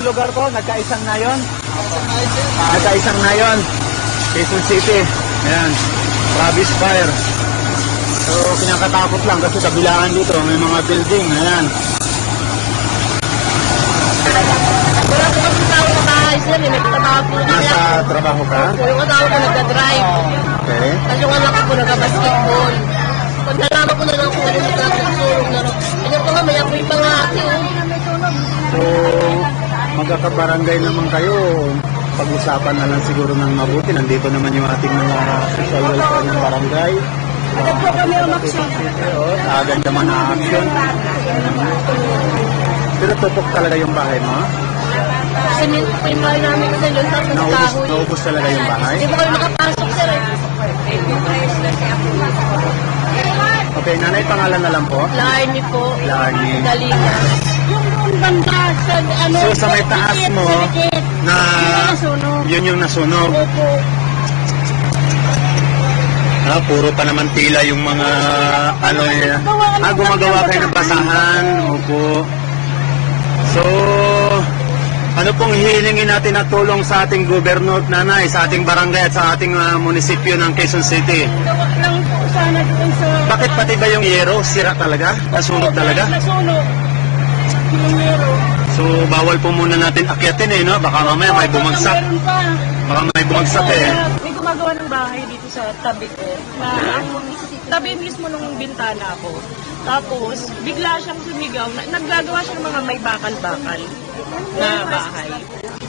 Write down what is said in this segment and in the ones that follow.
yung lugar ko? Nagkaisang na yun? Nagkaisang na yun. Quezon City. Ayan. Travis Fire. So, kinakatakot lang kasi kabilaan dito. May mga building. Ayan. Wala ko kasi tao sa bahay sir. May trabaho po. Nasa trabaho ka? Yung asawa ko nagda-drive. Okay. Kasi yung anak ko nagka-basketball. Pag nalaman ko na lang kung ano nagkasulong na rin. Ganyan ko nga, may apoy pa nga ako. So, magkakabarangay naman kayo. Pag-usapan na lang siguro ng mabuti. Nandito naman yung ating mga social welfare ng barangay. Agad po kami umaksyon. Agad naman na action. Pero tupok talaga yung bahay mo? Kasi yung bahay namin kasi yun, tapos kahoy. Naubos talaga yung bahay? Hindi po kayo makapasok sir eh. Okay, nanay, pangalan na lang po? Larnie po. Larnie. Dalina. Yung banda sa ano. So sa may taas mo, na yun yung nasunog. Opo. Puro pa naman tila yung mga ano gumagawa kayo ng basahan. Opo. So, ano pong hihilingin natin na tulong sa ating gobernador, nanay, sa ating barangay at sa ating munisipyo ng Quezon City? Gawa lang po sana doon sa... Bakit pati ba yung yero? Sira talaga? Nasunog talaga? Nasunog. Yung yero. So, bawal po muna natin akyatin eh, no? Baka mamaya may bumagsak. Meron pa. Baka may bumagsak eh. May gumagawa ng bahay dito sa tabi ko. Na ang tabi mismo ng bintana ko. Tapos, bigla siyang sumigaw. Naggagawa siya ng mga may bakal-bakal na bahay.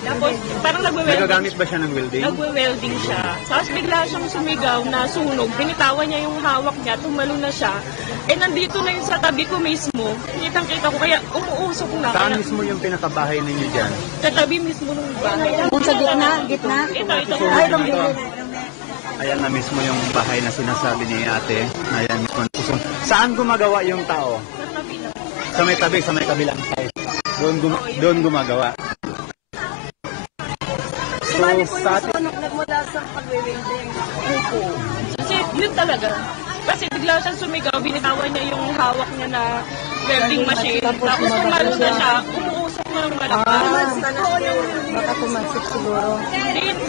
Tapos, parang Nagagamit ba siya ng welding? Nagwe-welding siya. Tapos bigla siyang sumigaw na sunog. Binitawan niya yung hawak niya, tumalo na siya. Eh, nandito na yun sa tabi ko mismo. Kitang-kita ko, kaya umuusok na. Saan mismo yung pinakabahay ninyo dyan? Sa tabi mismo ng bahay. Kung sa gitna, gitna. Ito. Ay, itong Ayan na mismo yung bahay na sinasabi ni ate. Ayan mismo. Saan gumagawa yung tao? Sa may tabi, sa may kabilang side. Doon gumagawa. So, sa atin... nagmula sa pag-welding. Kasi yun talaga. Kasi bigla siyang sumigaw, binitawan niya yung hawak niya na welding machine. Tapos tumalo na siya, umuusok na ng malakas. Baka tumasik siguro.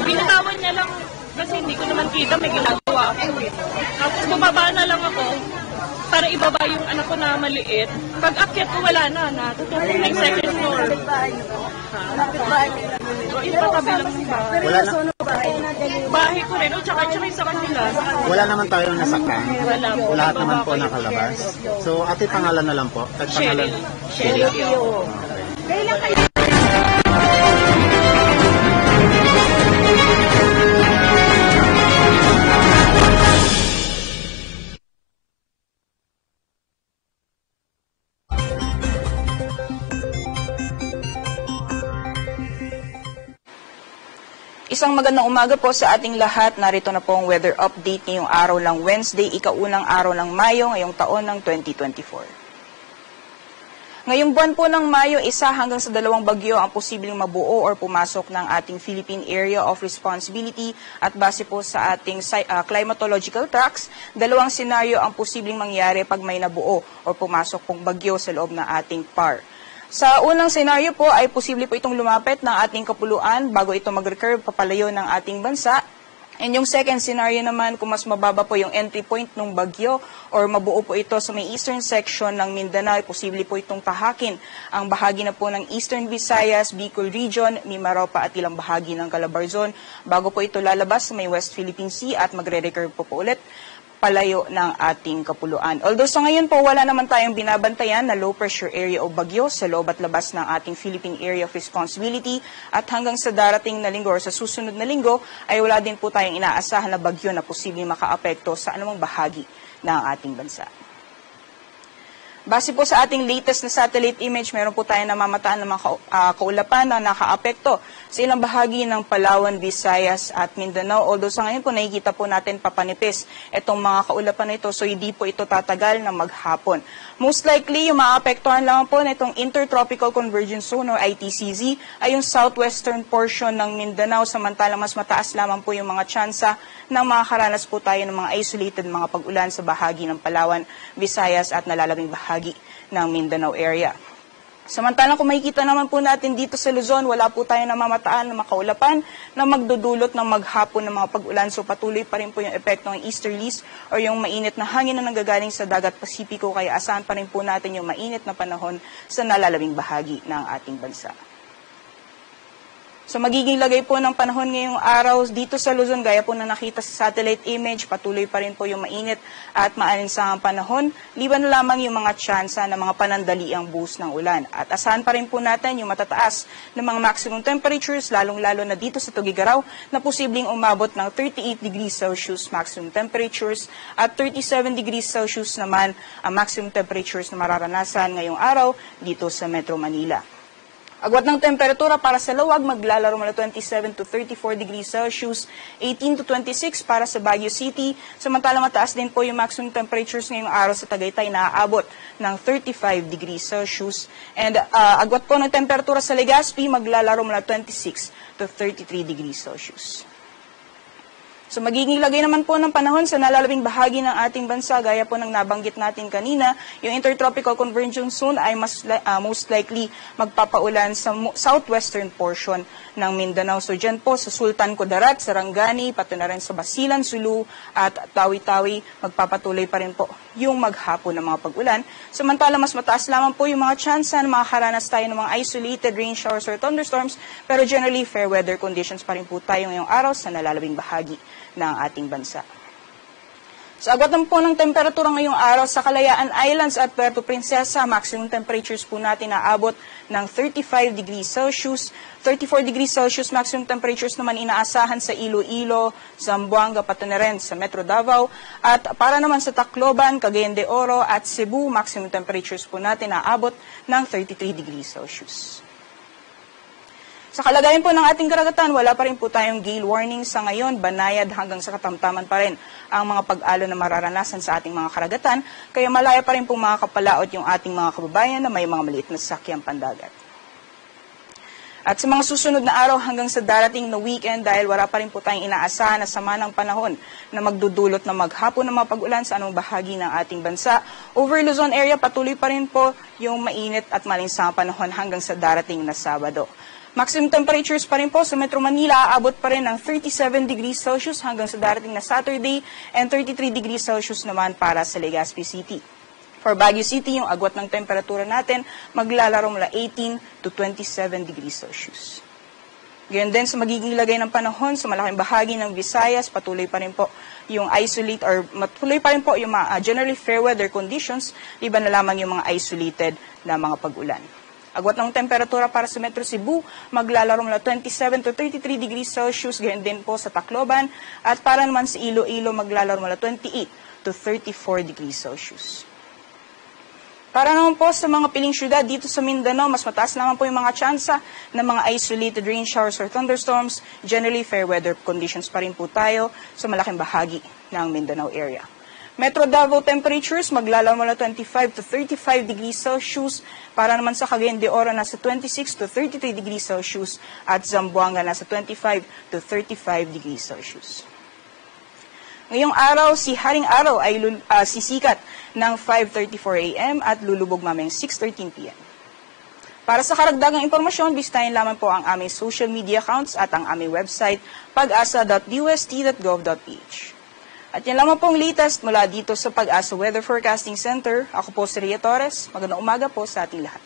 Binitawan niya lang kasi hindi ko naman kita, may ginagawa ako. Tapos bumaba na lang ako para ibaba yung anak ko na maliit. Pag akyat ko wala na, tutulong na yung second floor. Yung patabi lang ng bahay. Wala na, Bahay ko rin, tsaka yung sa kanila. wala naman tayong nasaktan. Wala po. Lahat naman po nakalabas. So, ate, pangalan na lang po. Pangalan? Cheryl. Okay. Isang magandang umaga po sa ating lahat. Narito na po ang weather update ngayong araw ng Wednesday, ikaunang araw ng Mayo ngayong taon ng 2024. Ngayong buwan po ng Mayo, 1 hanggang sa 2 bagyo ang posibleng mabuo or pumasok ng ating Philippine Area of Responsibility at base po sa ating climatological tracks, 2 senaryo ang posibleng mangyari pag may nabuo or pumasok pong bagyo sa loob ng ating PAR. Sa unang senaryo po ay posible po itong lumapit ng ating kapuluan bago ito mag-recurve papalayo ng ating bansa. And yung second scenario naman, kung mas mababa po yung entry point ng bagyo or mabuo po ito sa may eastern section ng Mindanao, ay posible po itong tahakin ang bahagi na po ng Eastern Visayas, Bicol Region, Mimaropa at ilang bahagi ng Calabarzon bago po ito lalabas sa may West Philippine Sea at magre-recurve po ulit palayo ng ating kapuluan. Although sa ngayon po wala naman tayong binabantayan na low pressure area o bagyo sa loob at labas ng ating Philippine Area of Responsibility at hanggang sa darating na linggo or sa susunod na linggo ay wala din po tayong inaasahan na bagyo na posibleng makaapekto sa anumang bahagi ng ating bansa. Base po sa ating latest na satellite image, meron po tayo namamataan ng mga kaulapan na nakaapekto sa ilang bahagi ng Palawan, Visayas at Mindanao. Although sa ngayon po nakikita po natin papanipis itong mga kaulapan na ito, so hindi po ito tatagal na maghapon. Most likely, yung maapektuhan lang po na itong Intertropical Convergence Zone or ITCZ ay yung southwestern portion ng Mindanao, samantalang mas mataas lamang po yung mga tsansa ng makakaranas po tayo ng mga isolated mga pag-ulan sa bahagi ng Palawan, Visayas at nalalabing bahagi ng Mindanao area. Samantalang kung makikita naman po natin dito sa Luzon, wala po tayo namamataan na makaulapan na magdudulot ng maghapon ng mga pag-ulan. So patuloy pa rin po yung epekto ng easterlies o yung mainit na hangin na nanggagaling sa dagat Pasipiko. Kaya asahan pa rin po natin yung mainit na panahon sa nalalabing bahagi ng ating bansa. So magiging lagay po ng panahon ngayong araw dito sa Luzon, gaya po na nakita sa satellite image, patuloy pa rin po yung mainit at maalinsangang panahon, liban na lamang yung mga tsansa ng mga panandaliang buhos ng ulan. At asahan pa rin po natin yung matataas ng mga maximum temperatures, lalong-lalo na dito sa Tugigaraw, na posibleng umabot ng 38 degrees Celsius maximum temperatures at 37 degrees Celsius naman ang maximum temperatures na mararanasan ngayong araw dito sa Metro Manila. Agwat ng temperatura para sa Lawag, maglalaro mula 27 to 34 degrees Celsius, 18 to 26 para sa Baguio City. Samantala mataas din po yung maximum temperatures ngayong araw sa Tagaytay na aabot ng 35 degrees Celsius. And agwat po ng temperatura sa Legazpi, maglalaro mula 26 to 33 degrees Celsius. So magiging lagay naman po ng panahon sa nalalabing bahagi ng ating bansa, gaya po ng nabanggit natin kanina, yung Intertropical Convergence Zone ay most likely magpapaulan sa southwestern portion ng Mindanao. So dyan po sa Sultan Kudarat, Sarangani, pati na rin sa Basilan, Sulu at Tawi-Tawi, magpapatuloy pa rin po yung maghapon ng mga pag-ulan. Samantala mas mataas lamang po yung mga tsansa na makakaranas tayo ng mga isolated rain showers or thunderstorms, pero generally fair weather conditions pa rin po tayo ngayong araw sa nalalabing bahagi ng ating bansa. Sa agwat po ng temperatura ngayong araw sa Kalayaan Islands at Puerto Princesa, maximum temperatures po natin naabot ng 35 degrees Celsius. 34 degrees Celsius maximum temperatures naman inaasahan sa Iloilo, Zamboanga, pati na rin sa Metro Davao. At para naman sa Tacloban, Cagayan de Oro at Cebu, maximum temperatures po natin naabot ng 33 degrees Celsius. Sa kalagayan po ng ating karagatan, wala pa rin po tayong gale warning sa ngayon, banayad hanggang sa katamtaman pa rin ang mga pag-alon na mararanasan sa ating mga karagatan, kaya malaya pa rin po makakapalaot yung ating mga kababayan na may mga maliit na sasakyang pandagat. At sa mga susunod na araw hanggang sa darating na weekend, dahil wala pa rin po tayong inaasahan na sama ng panahon na magdudulot na maghapon ng mga pag-ulan sa anong bahagi ng ating bansa, over Luzon area patuloy pa rin po yung mainit at malinsang panahon hanggang sa darating na Sabado. Maximum temperatures pa rin po sa Metro Manila, aabot pa rin ng 37 degrees Celsius hanggang sa darating na Saturday and 33 degrees Celsius naman para sa Legazpi City. For Baguio City, yung agwat ng temperatura natin, maglalaro mula 18 to 27 degrees Celsius. Ganyan din sa magiging lagay ng panahon sa malaking bahagi ng Visayas, patuloy pa rin po yung patuloy pa rin po yung generally fair weather conditions, iba na lamang yung mga isolated na mga pag-ulan. Agwat ng temperatura para sa Metro Cebu, maglalaro mula 27 to 33 degrees Celsius, ganyan din po sa Tacloban. At para naman sa Iloilo, maglalaro mula 28 to 34 degrees Celsius. Para naman po sa mga piling syudad dito sa Mindanao, mas mataas naman po yung mga tsansa ng mga isolated rain showers or thunderstorms. Generally, fair weather conditions pa rin po tayo sa malaking bahagi ng Mindanao area. Metro Davao temperatures, maglalaro mula 25 to 35 degrees Celsius. Para naman sa Cagayan de Oro, nasa 26 to 33 degrees Celsius. At Zamboanga, nasa 25 to 35 degrees Celsius. Ngayong araw, si Haring Araw ay sisikat ng 5:34 a.m. at lulubog mamayang 6:13 p.m. Para sa karagdagang impormasyon, bisitahin lamang po ang aming social media accounts at ang aming website, pag-asa.dust.gov.ph. At yan lamang pong latest mula dito sa Pag-asa Weather Forecasting Center. Ako po si Ria Torres. Magandang umaga po sa ating lahat.